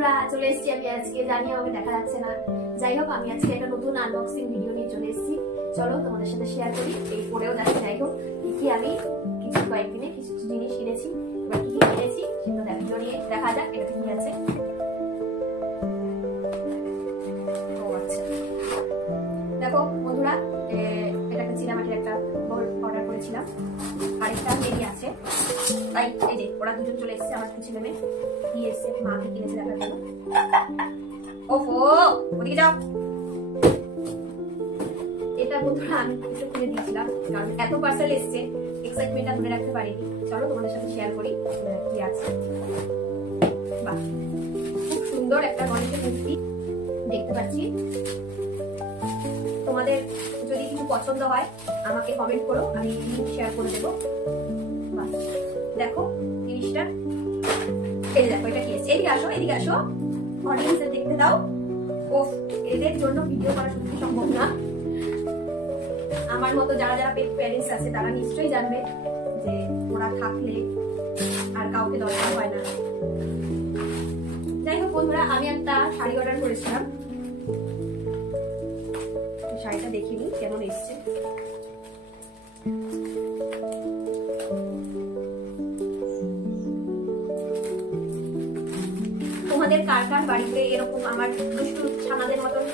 বন্ধুরা চলে এসেছি আমি আজকে, জানি আমাকে দেখা যাচ্ছে না, যাই হোক আমি আজকে একটা নতুন আনবক্সিং ভিডিও নিয়ে চলে এসেছি। চলো তোমাদের সাথে শেয়ার করি। এই পরেও যাচ্ছে, যাই হোক কি আমি কিছু কয়েকদিনে কিছু জিনিস কিনেছি, এবার কি কিনেছি সেটা ভিডিও নিয়ে দেখা যাক। এটা কি আছে, ও আচ্ছা দেখো বন্ধুরা, এটা একটা চীনামাটির একটা বল অর্ডার করেছিলাম, আরেকটা মেয়ে আছে, তাই এই যে ওরা দুজন চলে এসেছে, আমার কিছু ছেলে মেয়ে দিয়ে এসেছে, মাকে কিনেছে দেখার জন্য। ওফো ওদিকে যাও। এটা বন্ধুরা আমি কিছু খুলে দিয়েছিলাম, কারণ এত পার্সেল এসছে, এক্সাইটমেন্টটা ধরে রাখতে পারিনি। চলো তোমাদের সাথে শেয়ার করি কি আছে। বাহ, খুব সুন্দর একটা গণেশের মূর্তি দেখতে পাচ্ছি। তোমাদের যদি কিছু পছন্দ হয় আমাকে কমেন্ট করো, আমি লিংক শেয়ার করে দেবো। দেখো জিনিসটা, এই দেখো এটা কি আছে। এদিকে আসো, এদিকে আসো, অডিয়েন্সদের দেখতে দাও। ওফ, এদের জন্য ভিডিও করা সত্যি সম্ভব না। আমার মতো যারা যারা পেট প্যারেন্টস আছে তারা নিশ্চয়ই জানবে যে ওরা থাকলে আর কাউকে দরকার হয় না। যাই হোক বন্ধুরা, আমি একটা শাড়ি অর্ডার করেছিলাম, শাড়িটা দেখিনি কেমন এসছে। তোমাদের কার কার বাড়িতে এরকম আমার দুষ্টু ছানাদের মতন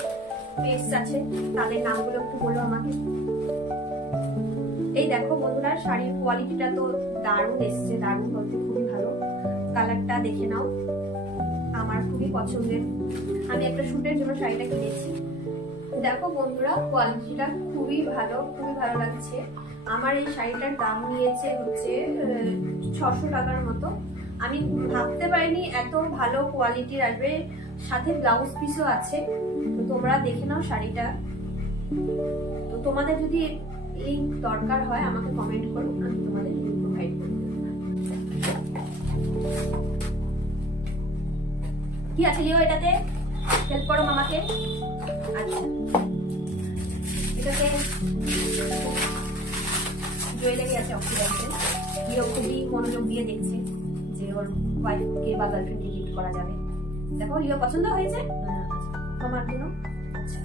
পেটস আছে, তাদের নামগুলো একটু বলো আমাকে। এই দেখো বন্ধুরা, শাড়ির কোয়ালিটিটা তো দারুণ এসছে, দারুণ বলতে খুবই ভালো। কালারটা দেখে নাও, আমার খুবই পছন্দের। আমি একটা শুটের জন্য শাড়িটা কিনেছি। দেখো বন্ধুরা, কোয়ালিটিটা খুবই ভালো, খুবই ভালো লাগছে। আমার এই শাড়িটার দাম নিয়েছে হচ্ছে 600 টাকার মতো। আমি ভাবতে পারিনি এত ভালো কোয়ালিটির আসবে, সাথে ব্লাউজ পিসও আছে। তো তোমরা দেখে নাও শাড়িটা। তো তোমাদের যদি লিংক দরকার হয় আমাকে কমেন্ট করো, আমি তোমাদের লিংক প্রোভাইড করব। কি আছে লিও, এটাতে হেল্প করো মামাকে। আচ্ছা, এটাতে জুয়েলারি আছে অক্সিডেন্টের। লিও খুবই মনোযোগ দিয়ে দেখছে যে ওর ওয়াইফকে বা গার্লফ্রেন্ডকে গিফট করা যাবে। দেখো লিও পছন্দ হয়েছে আমার জন্য। আচ্ছা,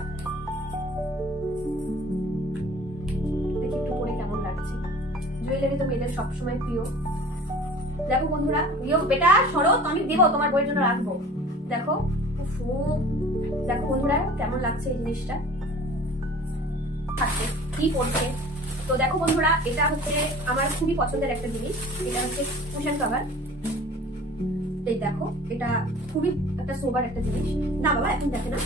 দেখি একটু পরে কেমন লাগছে। জুয়েলারি তো মেয়েদের সবসময় প্রিয়। দেখো বন্ধুরা, লিও বেটা সরো, আমি দেবো তোমার বইয়ের জন্য রাখবো। দেখো দেখো বন্ধুরা কেমন লাগছে এই জিনিসটা, থাকছে কি পড়ছে। তো দেখো বন্ধুরা, এটা হচ্ছে আমার খুবই পছন্দের একটা জিনিস। এটা হচ্ছে কুশন কভার। এই দেখো, এটা খুবই একটা সোবার একটা জিনিস। না বাবা এখন দেখে না,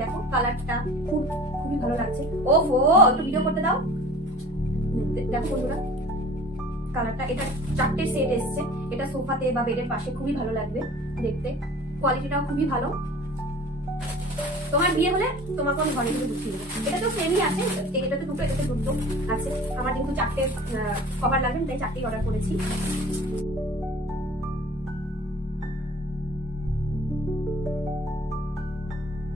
দেখো কালারটা খুবই ভালো লাগছে। ওহো, একটু ভিডিও করতে দাও। দেখো বন্ধুরা কালারটা, এটা 4টে সেট এসছে। এটা সোফাতে বা বেডের পাশে খুবই ভালো লাগবে দেখতে। কোয়ালিটিটাও খুবই ভালো। তোমার বিয়ে হলে তোমাকে আমি ঘরে গিয়ে বুঝিয়ে দেবো। এটা তো সেমই আছে, এটাতে দুটো, এটাতে দুটো আছে। আমার যেহেতু 4টে কভার লাগবে তাই 4টেই অর্ডার করেছি।